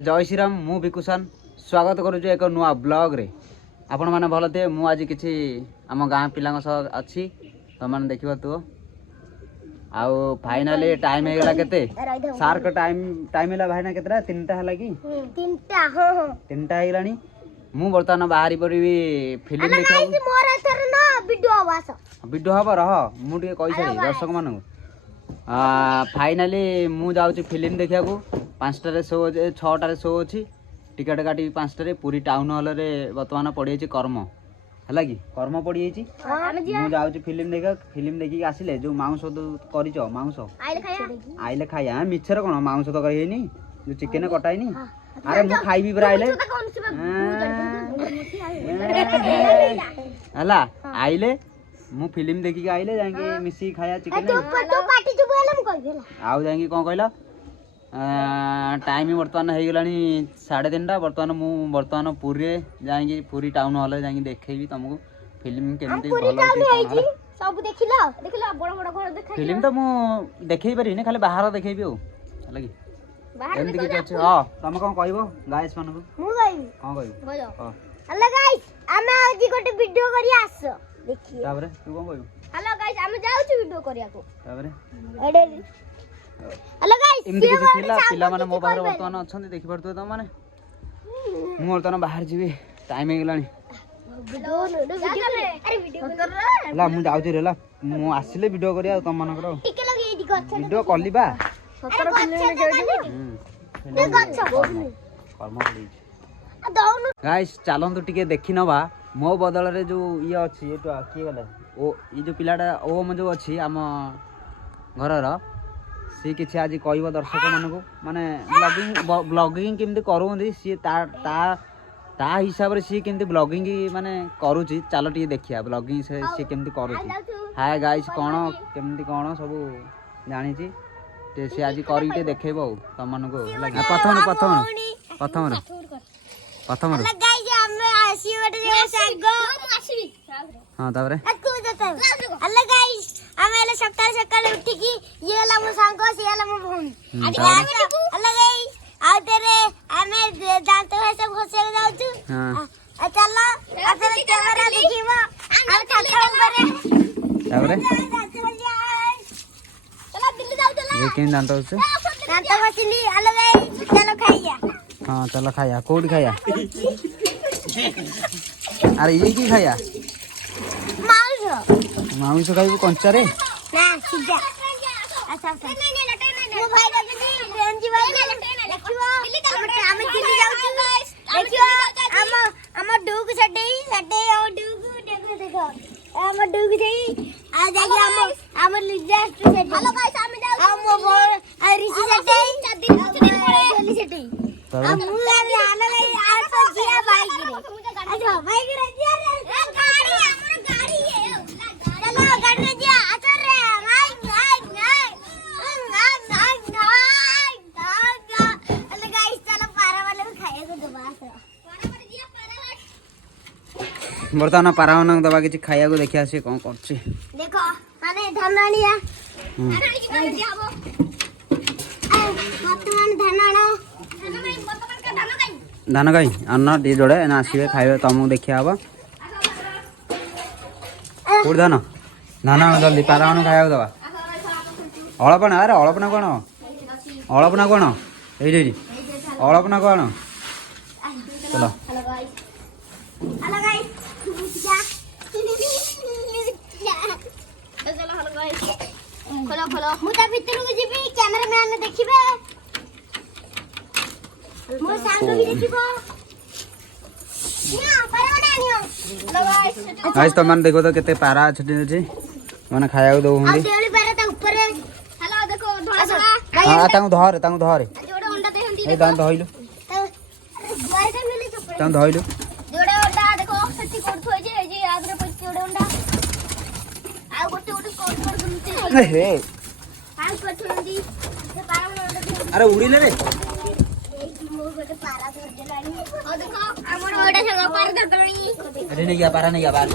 जय श्रीराम मु विकुशन स्वागत करुछु एक नुआ ब्लॉग रे। आपण माने भल थे मु आज किछि आम गाँ पिला अच्छी तुम देखिबो तो आउ फाइनली टाइम हे गला केते सार्क टाइम हैला भाईना केतरा 3टा हला की 3टा हो 3टा हे गलानी मु बर्तमान बाहरी परिबी फिल्म देखा मोर एथर न वीडियो हबा रह मु ଟିକେ कहि छाडी दर्शक मानू फाइनली मु जाउची फिल्म देखिया को 5टारे शो 6टारे शो अच्छी टिकेट काटी 5टारे पूरी टाउन हॉल रे वर्तमान पड़ी जाइए कर्म है कि कर्म पड़ी जाइए जाऊँ फिल्म देखिक आसिले जो माउंस कर माउंस आइले खाइया मिछर कौन माउंस तो करेनि जो चिकेन कटाइनी अरे मु खाइबी पूरा आइले है आइले मु फिल्म देखिक आइले जाके मिसी खाया चिकेन आउ जाके कौन कहला टाइम बर्तमान हो गला 3:30 बर्तमान मु बर्तमान पूरी जाएंगे पूरी टाउन हॉल जाएंगे देखेबी तुमको फिल्म केमती भल सब देखिला देखिला बड़ बड़ घर देखाई फिल्म तो मु देखै परिनी खाली बाहर देखैबी हो हला की एमती कि अछि हां तुम कोन कहबो गाइस मानको मु कहबी हां कहबी बोलो हेलो गाइस आमे आज गोटे वीडियो करी आस देखिए ताबरे तू कोन कहबो हेलो गाइस आमे जाउछु वीडियो करिया को ताबरे एडे हेलो गाइस एमती कि थिला पिला माने मो बाहर वर्तमान अछन देखि परतो त माने मु वर्तमान बाहर जीवी टाइम हे गलानी ला मु जाउची रे ला मु आसिले वीडियो करिया तुम मानकर टिके लगे एडी गछ वीडियो करली बा 17 किलो गछ कर्म पड़ी गाइस चलंतु टिके देखि नबा मो बदल रे जो ये अछि एटा की गले ओ ई जो पिलाटा ओम जो अछि आम घर रा सी किसी आज कह दर्शक मानक माने ब्लॉगिंग केमती करूँ सी ता हिसाब से सी केमती ब्लॉगिंग माने करुची चलो टी देखिया ब्लॉगिंग से सी केमती करुची हाय गाइस कौन केमती कौन सब जानी ते सी आज करी देखेबो तुम मानक प्रथम प्रथम प्रथम प्रथम हाँ ताबरे हेलो गाइस आमे सकाळ सकाळ उठी की ये ला मो सांग से ला मो भौणी हेलो गाइस आ तेरे आमे दांत भाषा घोसे जाउ छु हां चलो आते कैमरा देखिबो आ छाता ऊपर ताबरे चलो दिल्ली जाउ चला ये केन दांत होछ दांत घोसली हेलो गाइस चलो खाइया हां चलो खाइया कोड खाइया अरे ये की खाइया माउस खाइबो कंचा रे ना सीधा अच्छा अच्छा मो भाई लगनी रेंज भाई देखियो हम दिल्ली जाउ छु देखियो हम डूग सटे ओ डूग देखो हम डूग देई आ जाके हम लिजा सेट हेलो गाइस हम जाउ हम वो ऋषि सटे दिल्ली सटे हम आना ले आ तो जिया बाइक रे अच्छा बाइक रे जिया गाड़ी हमर गाड़ी है चलो गाड़ी रे जिया आतर रे हेलो गाइस चलो पारा वाले को खाए को दोबारा बर्तमान पारा मन दबा कि खाइया को देखिया से कोन करछि देखो माने धनानिया धान गाई अन्न दी जोड़े ना आसवे खाइबे तुमको देखिया हबो कोड धान धान जल्दी पारा मन खाइया दबा अळपना अरे अळपना कोन एडी अळपना कोन चलो हेलो गाइस चलो हेलो गाइस खोलो खोलो मुता भीतर को जीबी कैमरामैन देखिबे मो सांग भी देखिबो ना पारा आनियो हेलो गाइस गाइस तो मन देखो तो केते पारा छटी अछि माने खाया दो आ देली पारा त ऊपर हेलो देखो धोला धोला हां तांग धर जोड़े अंडा दे हंदी ए दान धइलु बारे से मिले चपड़े तांग धइलु जोड़े अंडा देखो सच्ची कोड थोइ जे आगरे कोइ जोड़े अंडा आ गोटे गोटे कोड कोड गुनते हे कान को छोंदी से पारा में अंडा दे अरे उड़ीले रे मो गोटे पारा धर देलानी ओ देखो हमर ओडा संग पारा धर देलानी अरे नहीं गया पारा नहीं गया बाहर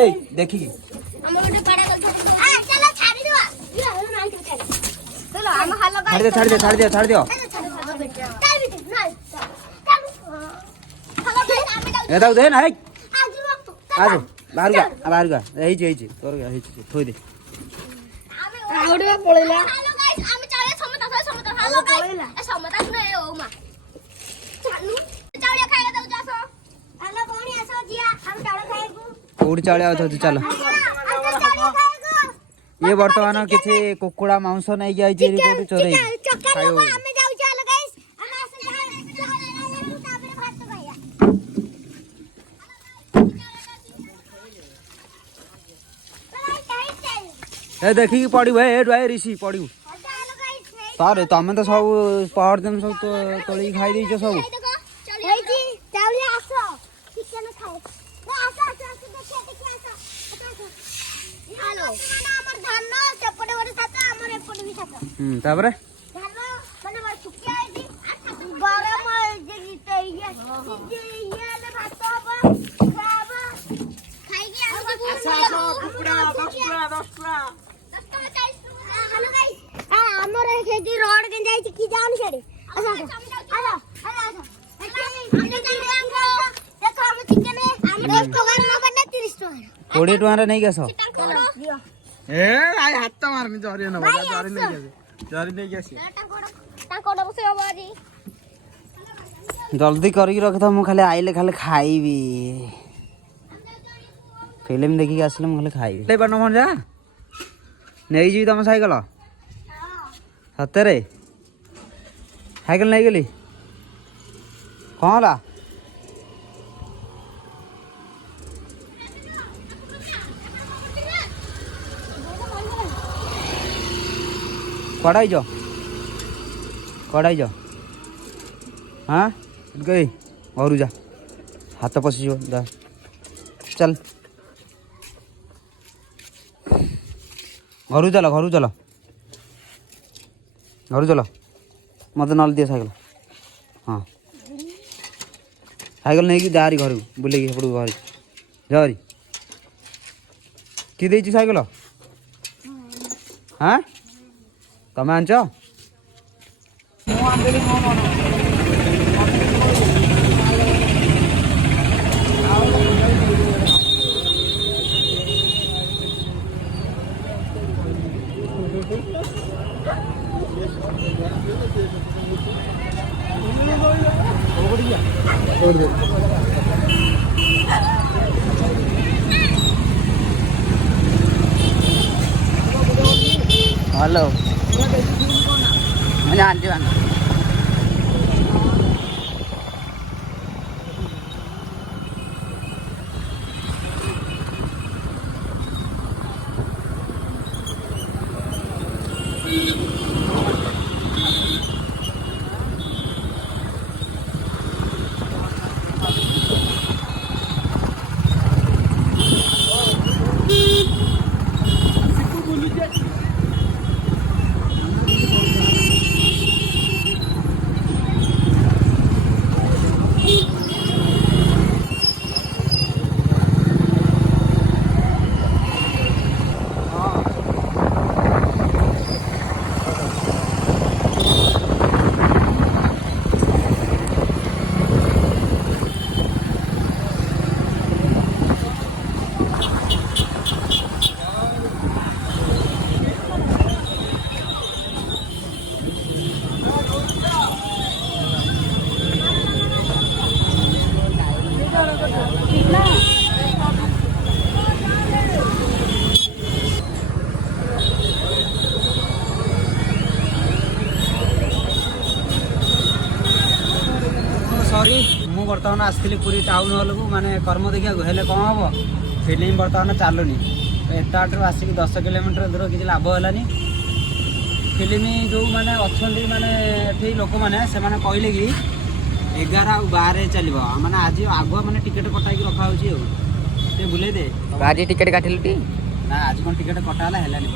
ए देखी हमर गोटे पारा धर आ चलो छाड़ी दो ये हम नहीं चलो हम हालो गाइस छाड़ दियो चल बेटा ଏ ତାକୁ ଦେ ନା ହେଇ ଆ ବାହାରକୁ ଆ ବାହାରକୁ ହେଇଛି ତୋର ହେଇଛି ଥୋଇ ଦେ ଆଉ ଟିକେ ପଳେଇଲା ହ୍ୟାଲୋ ଗାଇସ୍ ଆମେ ଚାଳିଆ ସମତା ହ୍ୟାଲୋ ଗାଇସ୍ ଏ ସମତା ନ ଏ ଓ ମା ଚାଲୁ ଚାଳିଆ ଖାଇବା ଦଉ ଯାସ ହ୍ୟାଲୋ କୋଣି ଆସ ଜିଆ ଆମେ ଚାଳ ଖାଇବୁ କୋଉଠି ଚାଳିଆ ଅଛ ଚାଲ ये वर्तमान किसी कुकुड़ा मांस नहीं गया जी कोठी चोरे खायो ଆମେ ଯାଉଛୁ ହ୍ୟାଲୋ ଗାଇସ୍ ଆମେ ଆସ ତାପରେ ଭାତ ଖାଇବା ए देखी पड़ू ए ए ऋषि पड़ू तारे तमें तो सब पहर दिन सब तो तोली खाई देछ सब ହେଇଛି ଚାଳିଆ ଆସ ଚିକେନ ଖାଏ ନା ଆସ ଦେଖିଆ ଆସ ହ୍ୟାଲୋ ଆମର ଧାନ ସେପଟେ ଗୋଟେ ସାତ ଆମର ଏପଟେ ବି ସାତ तापरे ଧାନ ମାନେ ଶୁଖିଆ ହେଇଛି ଗରମ ଇଏ ହେଲେ ଭାତ ହବ ଖାଇକି ଆମେ କୁକୁଡ଼ା 10 ଟଙ୍କା ହ୍ୟାଲୋ ଗାଇସ୍ ଆମର ସେଠି ରୋଡ କେନ୍ ଯାଇଛି କି ଯାଉନି ସେଠି ଆସ ଆସ ଦେଖ ଆମ ଚିକେନ 10 ଟଙ୍କା ନବନା 30 ଟଙ୍କା 20 टका नहीं गस ए आई हाथ मारनी जरी न बजा जरी नहीं गेसी टाकोड़ा बसे हबो आजी जल्दी करके रख था मु खाली आइले खाली खाइबी फिल्म देखी के आसले मु खाली खाइबी ले बन मन जा नहीं जी तुम साइकिल सतरे साइकिल नहीं गेली कौन ला कड़ाई जो हाँ गई घर जा हाथ पशि चल घर चल मत नल दिए साइकिल हाँ साइकिल नहीं कि जारी घर बुले घर जारी कि देची साइकिल हाँ तमें आंच हेलो मैं जानती हूँ सॉरी मु बर्तमान आसली पूरी टाउन हॉल को माने कर्म देखा हेले कौन हम फिल्म बर्तमान चलुनी एत बाटर आसिक 10 किलोमीटर दूर किसी लाभ है फिल्म जो मैंने अच्छा माने लोक मैंने से कहले कि 11 और 12 चलो मैंने आज आगुआ मैंने टिकेट कटाई रखा बुले दे आज टिकेट काटिलु टी ना आज कौन टिकेट कटाला हेलानी